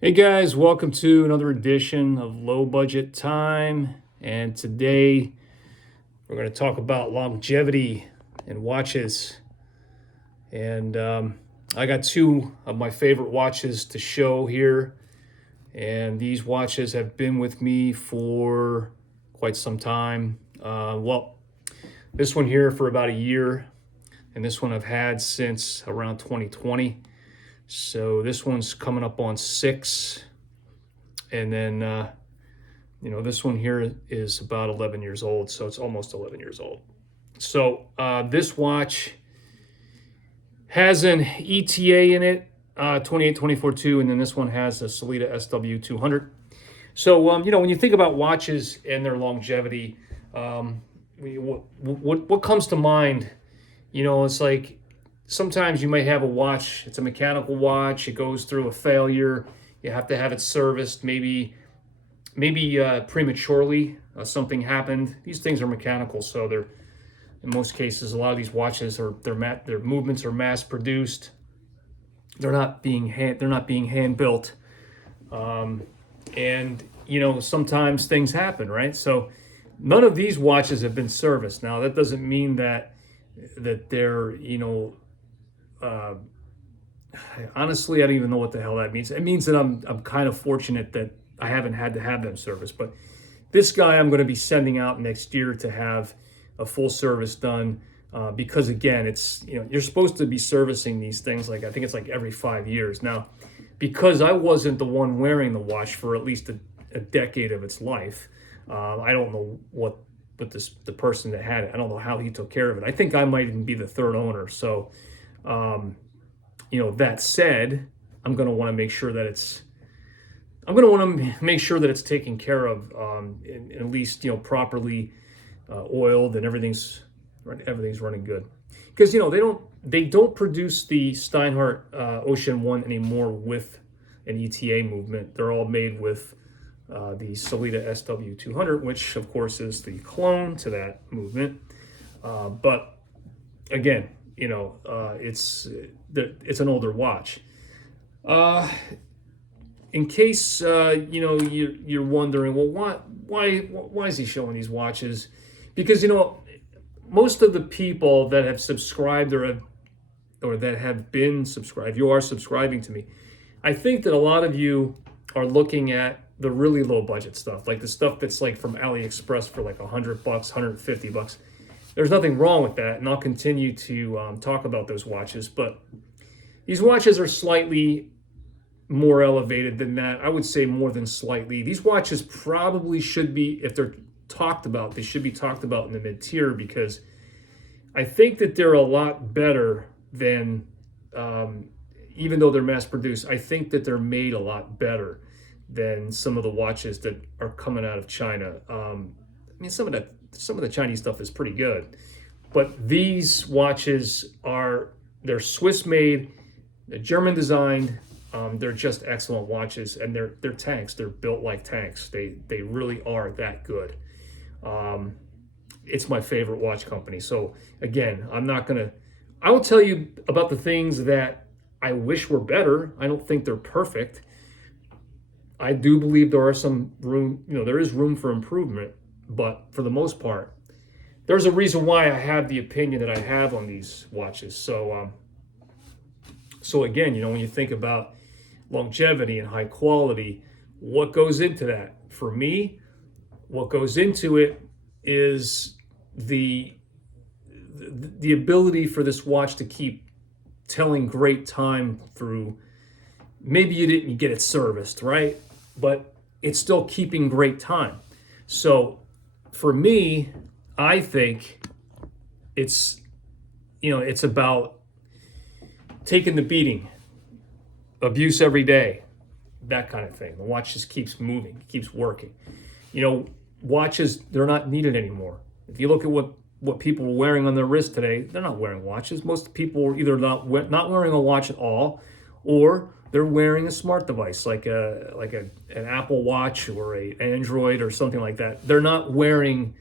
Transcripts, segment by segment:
Hey guys, welcome to another edition of Low Budget Time. And today we're going to talk about longevity and watches. And I got two of my favorite watches to show here. And these watches have been with me for quite some time. This one here for about a year, and this one I've had since around 2020. So this one's coming up on 6. And then, this one here is about 11 years old. So it's almost 11 years old. So this watch has an ETA in it, 28242, and then this one has a Solita SW200. So, when you think about watches and their longevity, what comes to mind? It's like sometimes you might have a watch, it's a mechanical watch, it goes through a failure, you have to have it serviced, maybe prematurely, something happened. These things are mechanical, so they're, in most cases, a lot of these watches are their movements are mass produced. They're not being hand built, and sometimes things happen, right? So none of these watches have been serviced. Now that doesn't mean that they're honestly, I don't even know what the hell that means. It means that I'm kind of fortunate that I haven't had to have them serviced. But this guy I'm going to be sending out next year to have a full service done, because again, it's you're supposed to be servicing these things, like I think it's like every 5 years. Now, because I wasn't the one wearing the watch for at least a decade of its life, I don't know the person that had it, I don't know how he took care of it. I think I might even be the third owner. So that said, I'm going to want to make sure that it's taken care of, and at least properly oiled, and everything's running good. Because they don't produce the Steinhart Ocean One anymore with an ETA movement. They're all made with the Solita SW200, which of course is the clone to that movement. But again, it's an older watch. In case you're wondering, well, why is he showing these watches? Because most of the people that have subscribed or that have been subscribed, you are subscribing to me. I think that a lot of you are looking at the really low budget stuff, like the stuff that's like from AliExpress for like $100, $150. There's nothing wrong with that, and I'll continue to talk about those watches. But these watches are slightly more elevated than that. I would say more than slightly. These watches probably should be, if they're talked about, they should be talked about in the mid-tier, because I think that they're a lot better than, even though they're mass-produced, I think that they're made a lot better than some of the watches that are coming out of China. Some of the Chinese stuff is pretty good, but these watches they're Swiss made, they're German designed. They're just excellent watches, and they're tanks. They're built like tanks. They really are that good. It's my favorite watch company. So again, I will tell you about the things that I wish were better. I don't think they're perfect. I do believe there is room for improvement, but for the most part, there's a reason why I have the opinion that I have on these watches. So again, when you think about longevity and high quality, what goes into that? For me, what goes into it is the ability for this watch to keep telling great time through. Maybe you didn't get it serviced, right? But it's still keeping great time. So for me, I think it's about taking the beating, abuse every day, that kind of thing. The watch just keeps moving, keeps working. Watches, they're not needed anymore. If you look at what people are wearing on their wrist today, they're not wearing watches. Most people are either not wearing a watch at all, or they're wearing a smart device like an Apple Watch or an Android or something like that. They're not wearing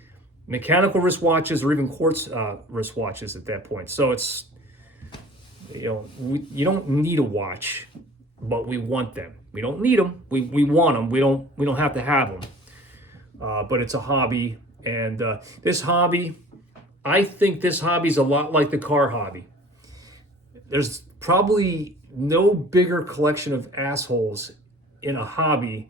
mechanical wristwatches or even quartz wristwatches at that point. So it's you don't need a watch but we want them. We don't need them. We want them. We don't have to have them. But it's a hobby, and this hobby, I think this hobby is a lot like the car hobby. There's probably no bigger collection of assholes in a hobby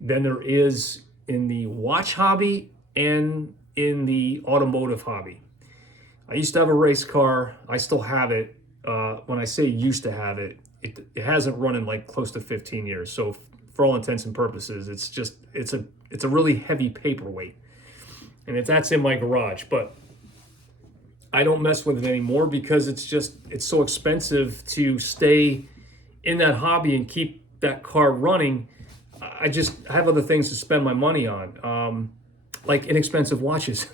than there is in the watch hobby and in the automotive hobby. I used to have a race car. I still have it. When I say used to have it, it hasn't run in like close to 15 years. So for all intents and purposes, it's a really heavy paperweight, and that's in my garage. But I don't mess with it anymore because it's so expensive to stay in that hobby and keep that car running. I have other things to spend my money on, like inexpensive watches.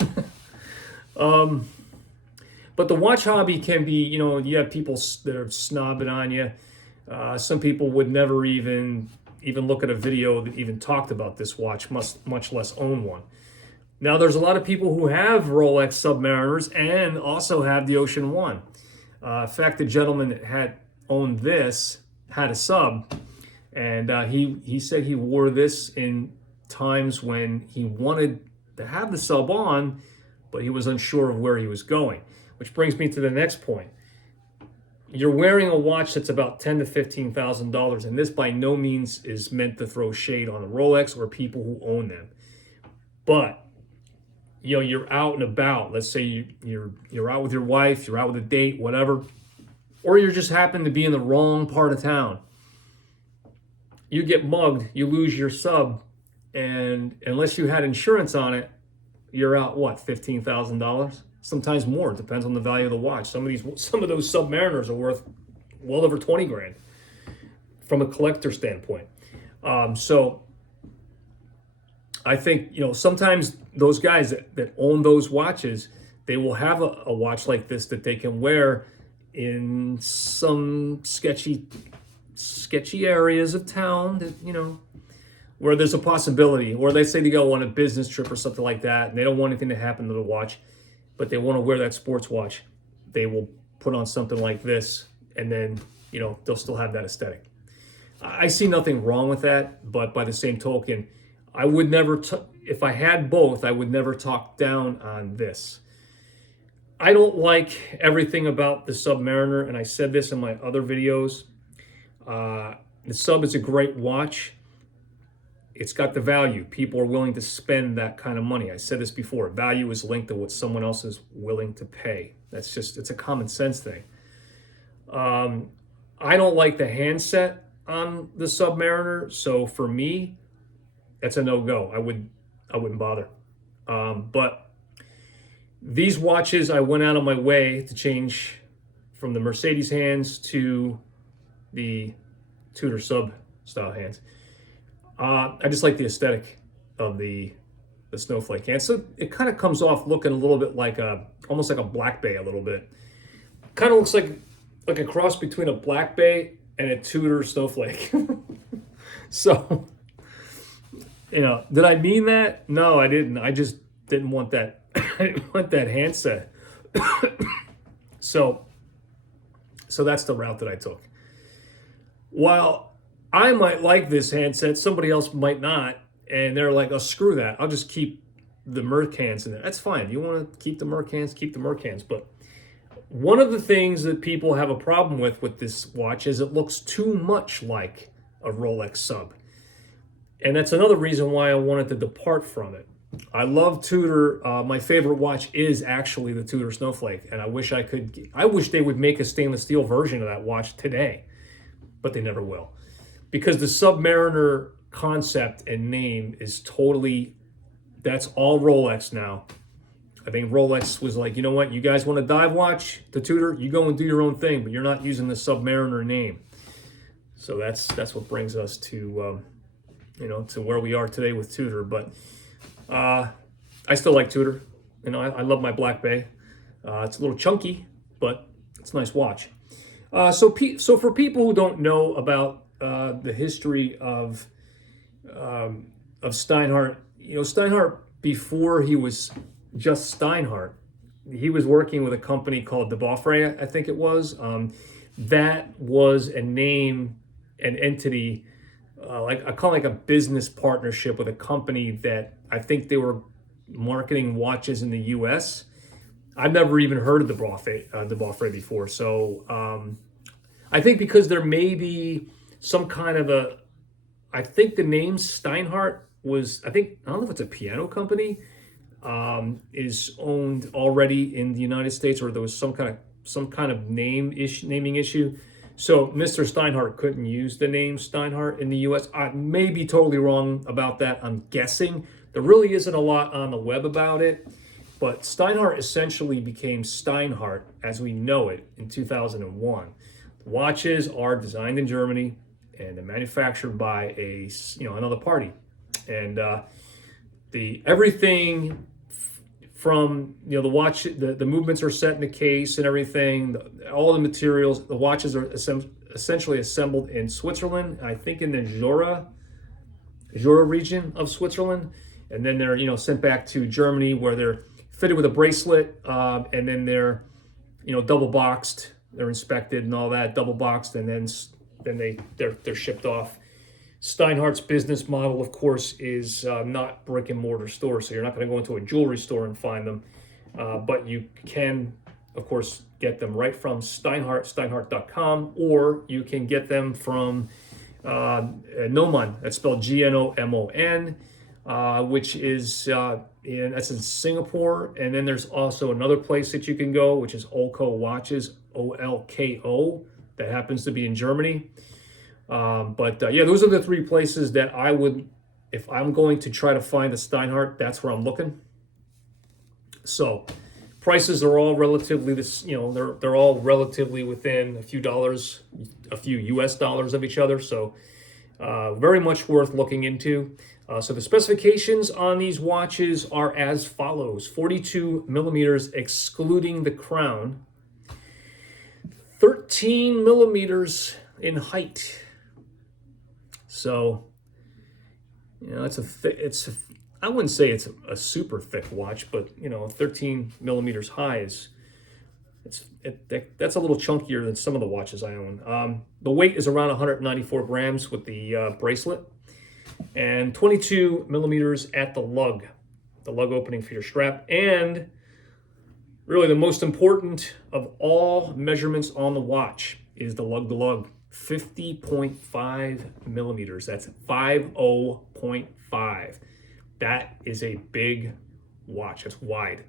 But the watch hobby can be, you have people that are snobbing on you. Some people would never even look at a video that even talked about this watch, much less own one. Now, there's a lot of people who have Rolex Submariners and also have the Ocean One. In fact, the gentleman that had owned this had a sub, and he said he wore this in times when he wanted to have the sub on, but he was unsure of where he was going. Which brings me to the next point. You're wearing a watch that's about $10,000 to $15,000, and this by no means is meant to throw shade on the Rolex or people who own them. But you're out and about. Let's say you're out with your wife, you're out with a date, whatever, or you just happen to be in the wrong part of town. You get mugged, you lose your sub, and unless you had insurance on it, you're out $15,000. Sometimes more. It depends on the value of the watch. Some of those Submariners are worth well over 20 grand from a collector standpoint. So I think sometimes those guys that own those watches, they will have a watch like this that they can wear in some sketchy areas of town that where there's a possibility, or they say they go on a business trip or something like that, and they don't want anything to happen to the watch, but they want to wear that sports watch. They will put on something like this, and then they'll still have that aesthetic. I see nothing wrong with that, but by the same token, I would never, if I had both, I would never talk down on this. I don't like everything about the Submariner, and I said this in my other videos. The Sub is a great watch. It's got the value. People are willing to spend that kind of money. I said this before. Value is linked to what someone else is willing to pay. It's a common sense thing. I don't like the handset on the Submariner, so for me, that's a no-go. I wouldn't bother. But these watches, I went out of my way to change from the Mercedes hands to the Tudor Sub style hands. I just like the aesthetic of the snowflake hand. So it kind of comes off looking a little bit like almost like a Black Bay a little bit. Kind of looks like a cross between a Black Bay and a Tudor snowflake. So, did I mean that? No, I didn't. I just didn't want that. I didn't want that handset. So that's the route that I took. While I might like this handset, somebody else might not, and they're like, oh, screw that. I'll just keep the Merc hands in there. That's fine. If you want to keep the Merc hands, keep the Merc hands. But one of the things that people have a problem with this watch is it looks too much like a Rolex Sub. And that's another reason why I wanted to depart from it. I love Tudor. My favorite watch is actually the Tudor Snowflake, and I wish they would make a stainless steel version of that watch today, but they never will. Because the Submariner concept and name is that's all Rolex now. I think Rolex was like, you know what, you guys want a dive watch, the Tudor, you go and do your own thing, but you're not using the Submariner name. So that's what brings us to, to where we are today with Tudor. But I still like Tudor. I love my Black Bay. It's a little chunky, but it's a nice watch. So for people who don't know about the history of Steinhart, Steinhart, before he was just Steinhart, he was working with a company called De Beaufray, I think it was. That was a name an entity, like I call it like a business partnership with a company that I think they were marketing watches in the U.S. I've never even heard of the Boffret before. So I think because there may be some kind of a, I think the name Steinhart was, I don't know if it's a piano company, is owned already in the United States, or there was some kind of naming issue. So Mr. Steinhart couldn't use the name Steinhart in the U.S. I may be totally wrong about that. I'm guessing. There really isn't a lot on the web about it. But Steinhart essentially became Steinhart as we know it in 2001. The watches are designed in Germany and they're manufactured by another party. And the everything from the watch, the movements are set in the case and everything. All the materials, the watches are essentially assembled in Switzerland. I think in the Jura region of Switzerland, and then they're sent back to Germany where they're fitted with a bracelet, and then they're double boxed. They're inspected and all that, double boxed, and then they're shipped off. Steinhart's business model, of course, is not brick and mortar stores, so you're not going to go into a jewelry store and find them, but you can, of course, get them right from Steinhart.com, or you can get them from Gnomon. That's spelled Gnomon, which is that's in Singapore. And then there's also another place that you can go, which is Olko Watches, OLKO, that happens to be in Germany. But those are the three places that I would, if I'm going to try to find a Steinhart, that's where I'm looking. So prices are all relatively they're all relatively within a few dollars, a few US dollars of each other. So very much worth looking into. So the specifications on these watches are as follows: 42 millimeters excluding the crown, 13 millimeters in height. So, I wouldn't say it's a super thick watch, but 13 millimeters high that's a little chunkier than some of the watches I own. The weight is around 194 grams with the bracelet, and 22 millimeters at the lug opening for your strap, and really the most important of all measurements on the watch is the lug to lug. 50.5 millimeters. That's 50.5. That is a big watch. It's wide.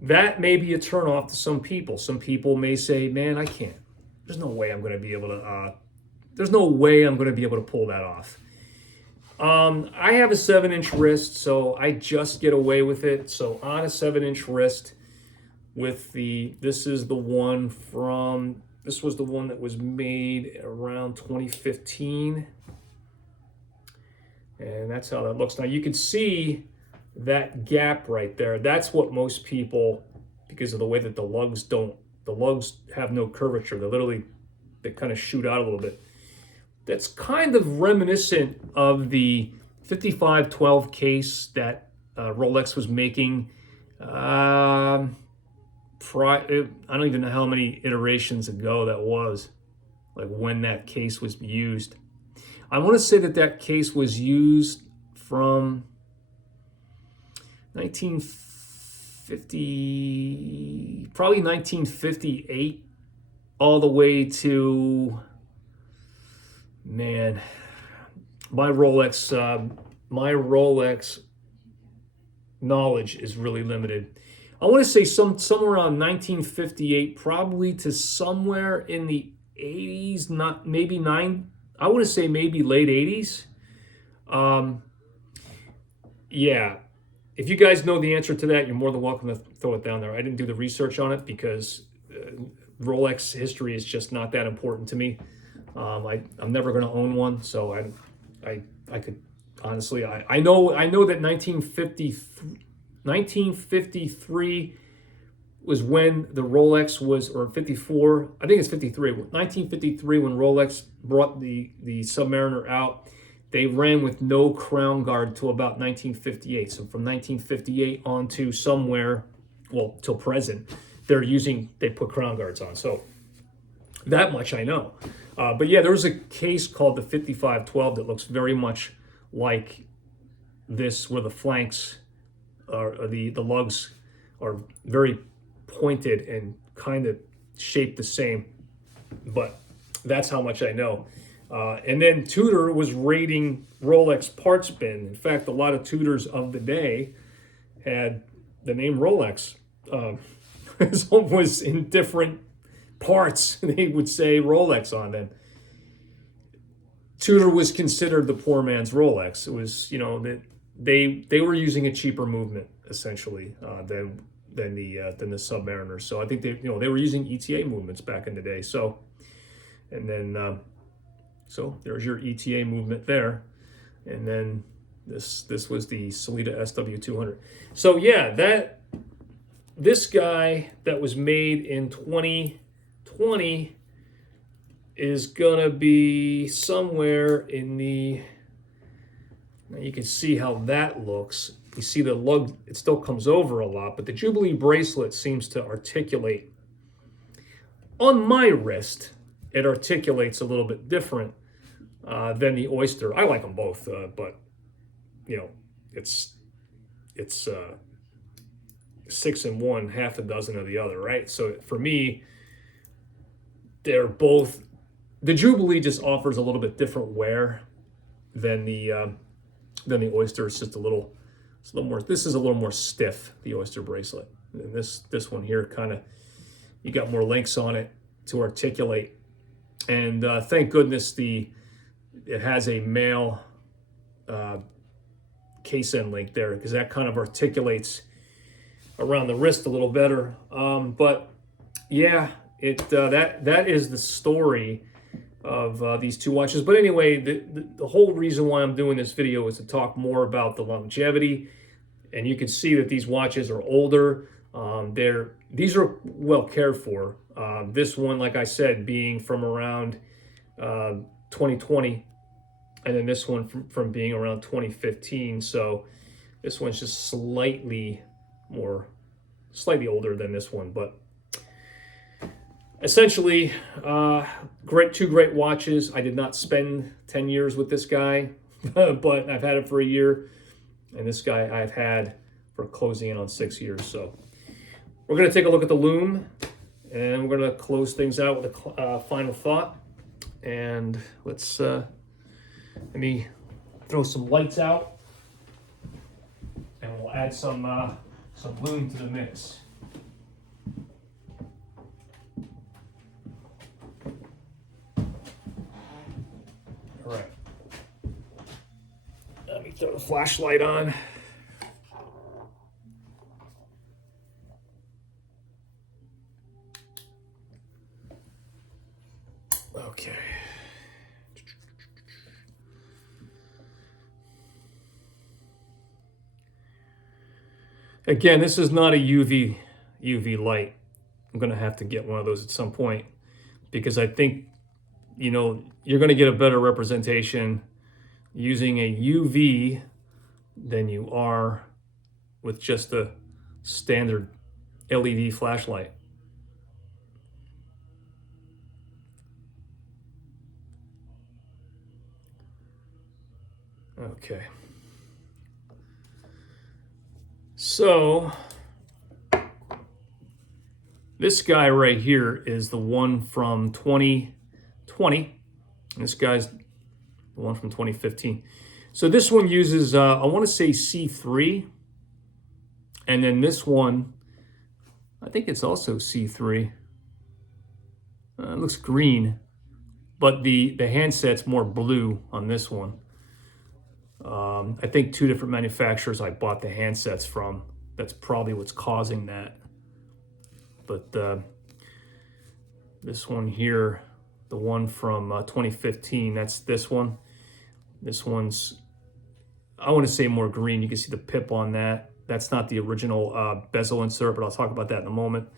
That may be a turnoff to some people. Some people may say, "Man, I can't. There's no way I'm going to be able to. There's no way I'm going to be able to pull that off." I have a 7-inch wrist, so I just get away with it. So on a 7-inch wrist, with this was the one that was made around 2015. And that's how that looks. Now you can see that gap right there. That's what most people, because of the way that the lugs have no curvature. They kind of shoot out a little bit. That's kind of reminiscent of the 5512 case that Rolex was making. I don't even know how many iterations ago that was, like when that case was used. I want to say that case was used from 1958, all the way to, man, my Rolex knowledge is really limited. I want to say somewhere around 1958, probably to somewhere in the 80s, I want to say maybe late 80s. Yeah, if you guys know the answer to that, you're more than welcome to throw it down there. I didn't do the research on it because Rolex history is just not that important to me. I'm never going to own one, so I could honestly, I know that 1953 was when the Rolex was, or 54, I think it's 53, 1953 when Rolex brought the Submariner out. They ran with no crown guard till about 1958. So from 1958 on to somewhere, well, till present, they put crown guards on. So That much I know. But yeah, there was a case called the 5512 that looks very much like this, where the flanks or the lugs are very pointed and kind of shaped the same. But that's how much I know. And then Tudor was rating Rolex parts bin. In fact, a lot of Tudors of the day had the name Rolex. Was in different parts. They would say Rolex on them. Tudor was considered the poor man's Rolex. It was, you know, that they were using a cheaper movement essentially than the Submariner. So I think they were using ETA movements back in the day. So, and then so there's your ETA movement there, and then this was the Sellita SW200. So yeah, this guy that was made in 2020 is gonna be somewhere in the. Now you can see how that looks. You see the lug, it still comes over a lot, but the Jubilee bracelet seems to articulate. On my wrist, it articulates a little bit different than the Oyster. I like them both, but you know, it's 6 in one, half a dozen of the other, right? So for me, they're both. The Jubilee just offers a little bit different wear than the Oyster. It's just a little more. This is a little more stiff, the Oyster bracelet. And this one here, kind of, you got more links on it to articulate. And thank goodness it has a male case end link there, because that kind of articulates around the wrist a little better. But yeah, that is the story of these two watches. But anyway, the whole reason why I'm doing this video is to talk more about the longevity. And you can see that these watches are older. These are well cared for. This one, like I said, being from around 2020, and then this one from being around 2015. So this one's just slightly older than this one, but essentially, two great watches. I did not spend 10 years with this guy, but I've had it for a year, and this guy I've had for closing in on 6 years. So we're going to take a look at the lume, and we're going to close things out with a final thought. And let me throw some lights out, and we'll add some lume to the mix. All right. Let me throw the flashlight on. Okay. Again, this is not a UV light. I'm going to have to get one of those at some point, because I think, you know, you're going to get a better representation using a UV than you are with just a standard LED flashlight. Okay. So this guy right here is the one from 2020. And this guy's the one from 2015. So this one uses, I want to say C3. And then this one, I think it's also C3. It looks green, but the handset's more blue on this one. I think two different manufacturers I bought the handsets from. That's probably what's causing that. But this one here, the one from 2015, that's this one. This one's, I want to say more green. You can see the pip on that. That's not the original bezel insert, but I'll talk about that in a moment.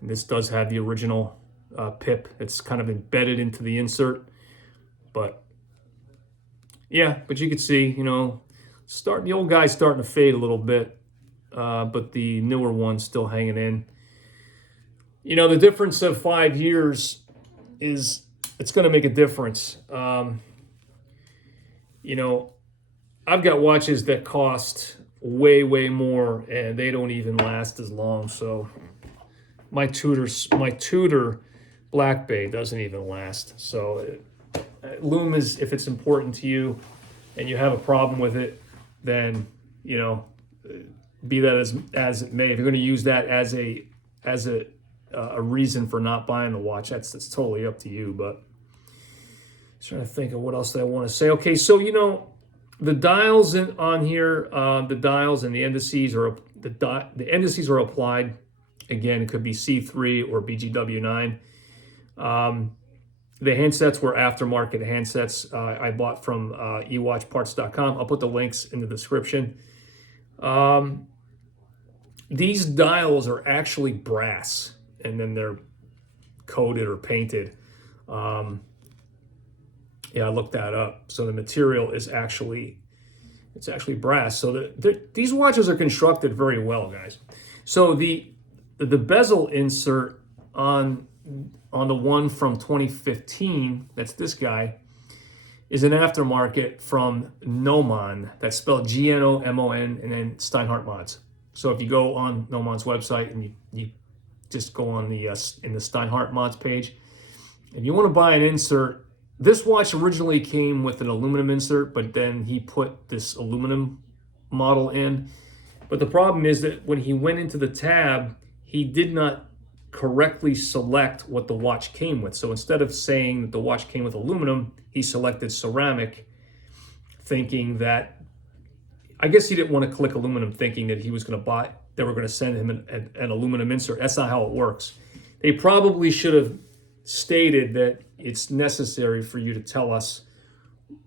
And this does have the original pip. It's kind of embedded into the insert. But yeah, but you can see, you know, the old guy's starting to fade a little bit, but the newer one's still hanging in. You know, the difference of 5 years it's going to make a difference. You know, I've got watches that cost way more, and they don't even last as long. So my Tudor Black Bay doesn't even last. So lume is, if it's important to you and you have a problem with it, then, you know, be that as it may, if you're going to use that as a reason for not buying the watch, that's totally up to you. But I'm trying to think of what else that I want to say. Okay, so you know, the dials on here, the dials and the indices are the indices are applied. Again, it could be C3 or BGW9. The handsets were aftermarket handsets I bought from ewatchparts.com. I'll put the links in the description. These dials are actually brass, and then they're coated or painted. Yeah, I looked that up. So the material is actually brass. So these watches are constructed very well, guys. So the bezel insert on the one from 2015, that's this guy, is an aftermarket from Nomon. That's spelled Gnomon and then Steinhart Mods. So if you go on Nomon's website and you just go on the in the Steinhart Mods page, if you want to buy an insert, this watch originally came with an aluminum insert, but then he put this aluminum model in. But the problem is that when he went into the tab, he did not correctly select what the watch came with. So instead of saying that the watch came with aluminum, he selected ceramic, thinking that, I guess he didn't want to click aluminum, thinking that he was going to buy, they were going to send him an aluminum insert. That's not how it works. They probably should have stated that it's necessary for you to tell us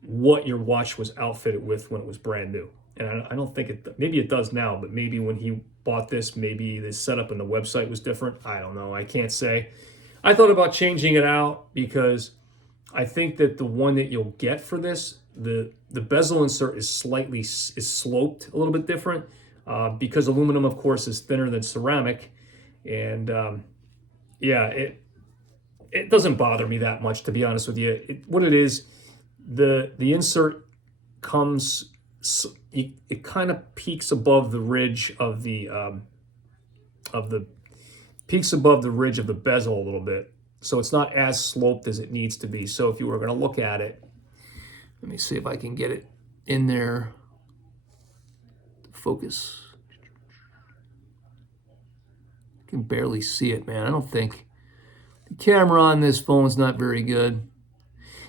what your watch was outfitted with when it was brand new. And I don't think maybe it does now, but maybe when he bought this, maybe the setup and the website was different. I don't know. I can't say. I thought about changing it out because I think that the one that you'll get for this, the bezel insert is sloped a little bit different because aluminum, of course, is thinner than ceramic. And yeah, it doesn't bother me that much, to be honest with you. What it is, the insert comes, it kind of peaks above the ridge of the bezel a little bit, so it's not as sloped as it needs to be. So if you were going to look at it, let me see if I can get it in there. Focus. I can barely see it, man. I don't think the camera on this phone is not very good.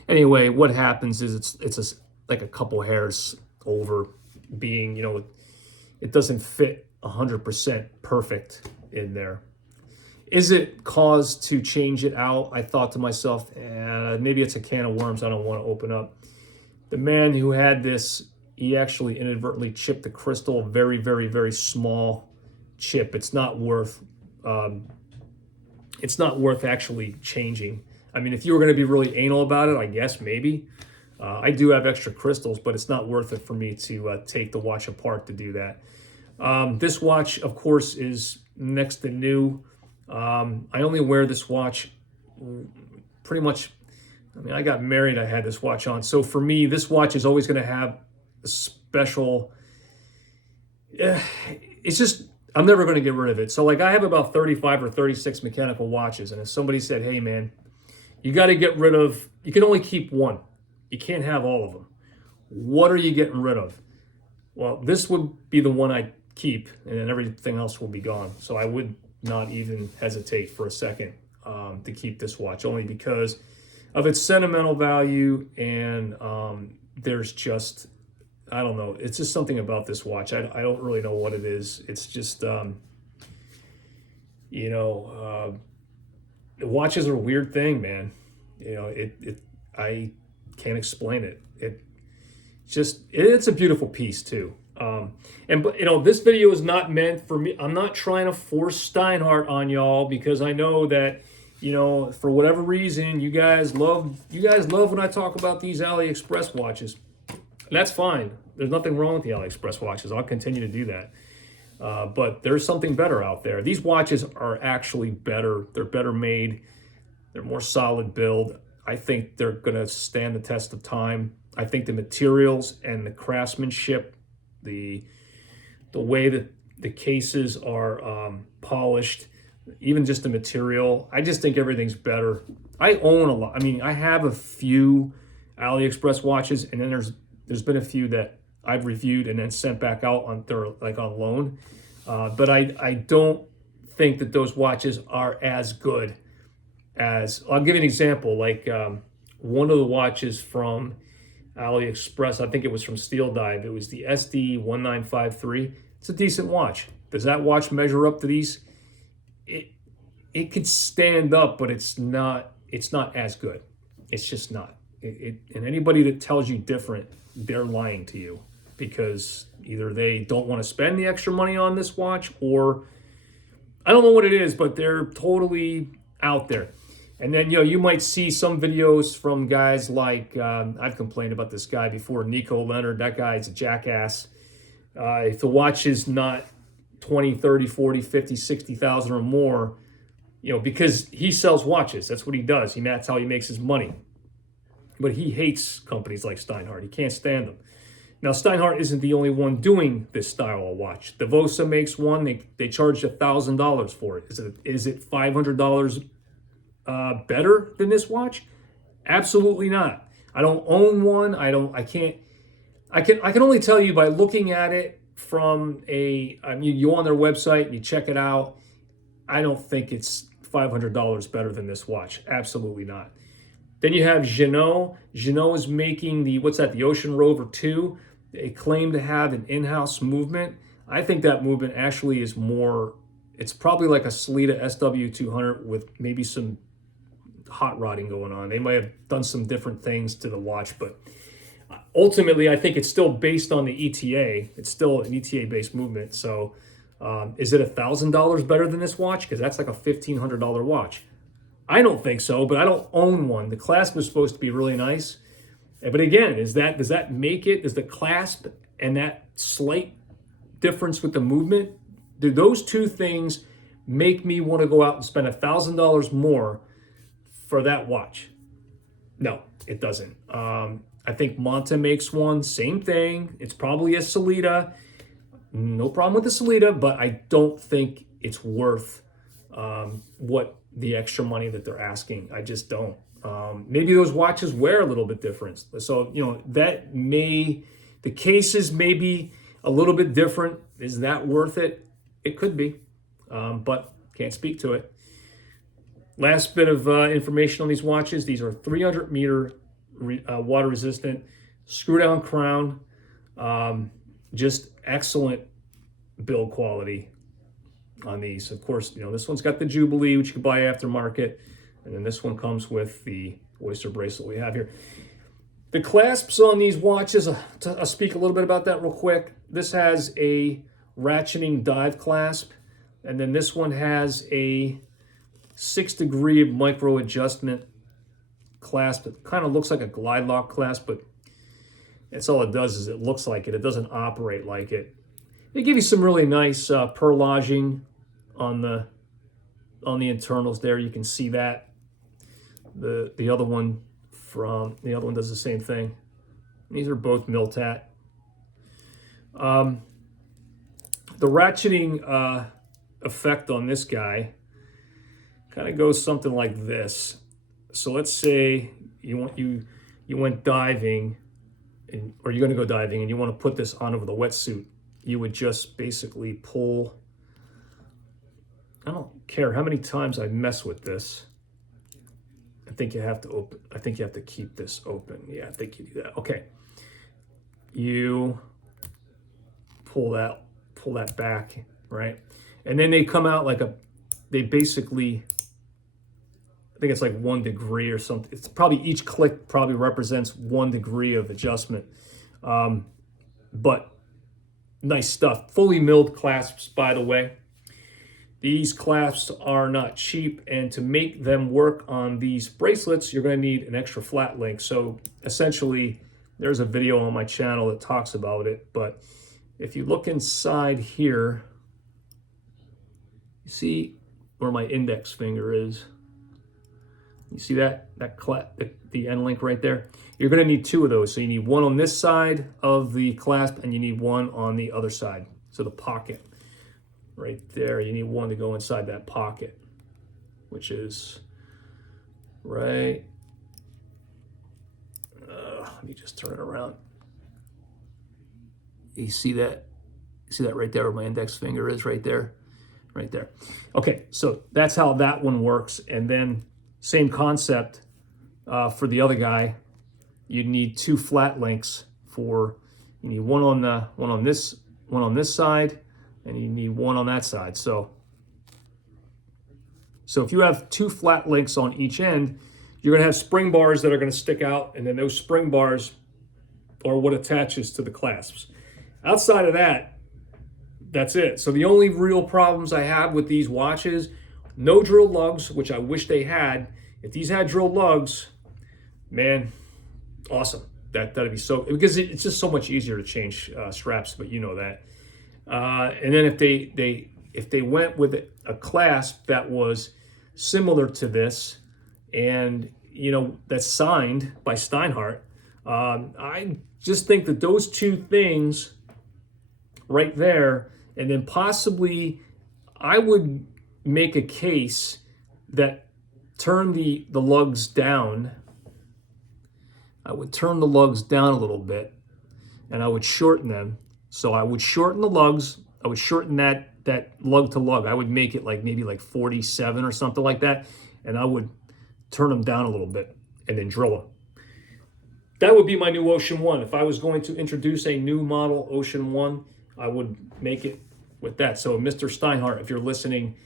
Anyway, what happens is it's like a couple hairs over being, you know, it doesn't fit 100% perfect in there. Is it cause to change it out? I thought to myself, maybe it's a can of worms I don't want to open up. The man who had this, he actually inadvertently chipped the crystal, very, very, very small chip. It's not worth actually changing. I mean, if you were going to be really anal about it, I guess maybe. I do have extra crystals, but it's not worth it for me to take the watch apart to do that. This watch, of course, is next to new. I only wear this watch pretty much. I mean, I got married, I had this watch on. So for me, this watch is always going to have a special. It's just, I'm never going to get rid of it. So like I have about 35 or 36 mechanical watches. And if somebody said, hey man, you got to get rid of, you can only keep one. You can't have all of them. What are you getting rid of? Well, this would be the one I keep, and then everything else will be gone. So I would not even hesitate for a second to keep this watch, only because of its sentimental value. And there's just, I don't know, it's just something about this watch. I don't really know what it is. It's just, you know, watches are a weird thing, man. You know, I can't explain it. It's a beautiful piece too. But you know, this video is not meant for me. I'm not trying to force Steinhart on y'all, because I know that, you know, for whatever reason, you guys love when I talk about these AliExpress watches. That's fine. There's nothing wrong with the AliExpress watches. I'll continue to do that. But there's something better out there. These watches are actually better. They're better made. They're more solid build. I think they're going to stand the test of time. I think the materials and the craftsmanship, the way that the cases are polished, even just the material, I just think everything's better. I own a lot. I mean, I have a few AliExpress watches, and then there's been a few that I've reviewed and then sent back out on like on loan. But I don't think that those watches are as good as, I'll give you an example. Like one of the watches from AliExpress, I think it was from Steel Dive. It was the SD1953. It's a decent watch. Does that watch measure up to these? It could stand up, but it's not as good. It's just not. And anybody that tells you different, they're lying to you, because either they don't want to spend the extra money on this watch, or I don't know what it is, but they're totally out there. And then, you might see some videos from guys like, I've complained about this guy before, Nico Leonard. That guy's a jackass. If the watch is not 20, 30, 40, 50, 60,000 or more, because he sells watches. That's what he does. That's how he makes his money. But he hates companies like Steinhart. He can't stand them. Now, Steinhart isn't the only one doing this style of watch. Devosa makes one. They charged $1,000 for it. Is it $500 better than this watch? Absolutely not. I don't own one. I can only tell you by looking at it from you go on their website, you check it out. I don't think it's $500 better than this watch. Absolutely not. Then you have Jeanneau. Jeanneau is making the Ocean Rover 2. They claim to have an in-house movement. I think that movement actually is more, it's probably like a Sellita SW200 with maybe some hot rodding going on. They might have done some different things to the watch, but ultimately I think it's still based on the ETA. It's still an ETA-based movement. So is it $1,000 better than this watch? Because that's like a $1,500 watch. I don't think so, but I don't own one. The clasp was supposed to be really nice. But again, does that make it? Does the clasp and that slight difference with the movement, do those two things make me want to go out and spend $1,000 more for that watch? No, it doesn't. I think Monta makes one, same thing. It's probably a Sellita. No problem with the Sellita, but I don't think it's worth what the extra money that they're asking. I just don't. Maybe those watches wear a little bit different. So, the cases may be a little bit different. Is that worth it? It could be, but can't speak to it. Last bit of information on these watches. These are 300 meter water resistant, screw down crown, just excellent build quality on these. Of course, this one's got the Jubilee, which you can buy aftermarket. And then this one comes with the Oyster bracelet we have here. The clasps on these watches, I'll speak a little bit about that real quick. This has a ratcheting dive clasp. And then this one has a 6-degree micro adjustment clasp. It kind of looks like a glide lock clasp, but that's all it does, is it looks like it. It doesn't operate like it. They give you some really nice perlaging on the internals there. You can see that. The other one does the same thing. These are both Miltat. The ratcheting effect on this guy kind of goes something like this. So let's say you went diving, or you're going to go diving, and you want to put this on over the wetsuit. You would just basically pull. I don't care how many times I mess with this. I think you have to open. I think you have to keep this open. Yeah, I think you do that. Okay. You pull that back, right? And then they come out like they basically, I think it's like 1 degree or something. It's probably, each click probably represents 1 degree of adjustment. But nice stuff. Fully milled clasps, by the way. These clasps are not cheap, and to make them work on these bracelets, you're going to need an extra flat link. So essentially, there's a video on my channel that talks about it, but if you look inside here, you see where my index finger is. You see the end link right there? You're going to need 2 of those. So you need one on this side of the clasp, and you need one on the other side. So the pocket right there, you need one to go inside that pocket, which is right. Let me just turn it around. You see that? You see that right there where my index finger is right there? Right there. Okay, so that's how that one works. And then same concept for the other guy. You need 2 flat links you need one on this side, and you need one on that side. So if you have 2 flat links on each end, you're going to have spring bars that are going to stick out, and then those spring bars are what attaches to the clasps. Outside of that, that's it. So the only real problems I have with these watches, no drill lugs, which I wish they had. If these had drill lugs, man, awesome. That'd be so, because it's just so much easier to change straps, but you know that. And then if they went with a clasp that was similar to this, and that's signed by Steinhart, I just think that those 2 things right there, and then possibly I would make a case that turn the lugs down. I would turn the lugs down a little bit, and I would shorten them. So I would shorten the lugs. I would shorten that lug to lug. I would make it maybe 47 or something like that, and I would turn them down a little bit and then drill them. That would be my new Ocean One. If I was going to introduce a new model Ocean One, I would make it with that. So Mr. Steinhart, if you're listening,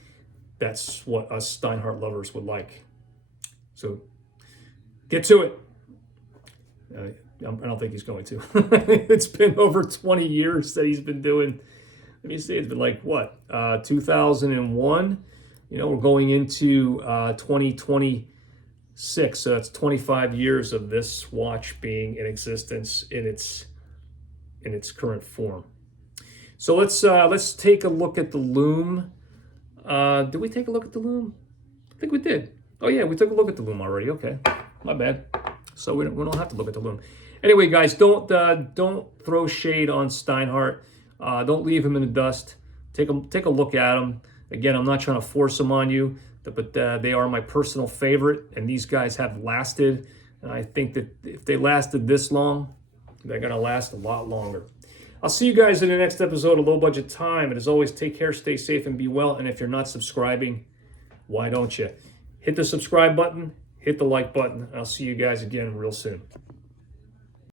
that's what us Steinhart lovers would like. So get to it. I don't think he's going to. It's been over 20 years that he's been doing. Let me see, it's been 2001. We're going into 2026. So that's 25 years of this watch being in existence in its current form. So let's take a look at the loom. Did we take a look at the loom? I think we did. Oh yeah, we took a look at the loom already. Okay, my bad. So we don't have to look at the loom. Anyway, guys, don't throw shade on Steinhart. Don't leave him in the dust. Take a look at him. Again, I'm not trying to force them on you, but they are my personal favorite, and these guys have lasted. And I think that if they lasted this long, they're gonna last a lot longer. I'll see you guys in the next episode of Low Budget Time. And as always, take care, stay safe, and be well. And if you're not subscribing, why don't you? Hit the subscribe button, hit the like button. I'll see you guys again real soon.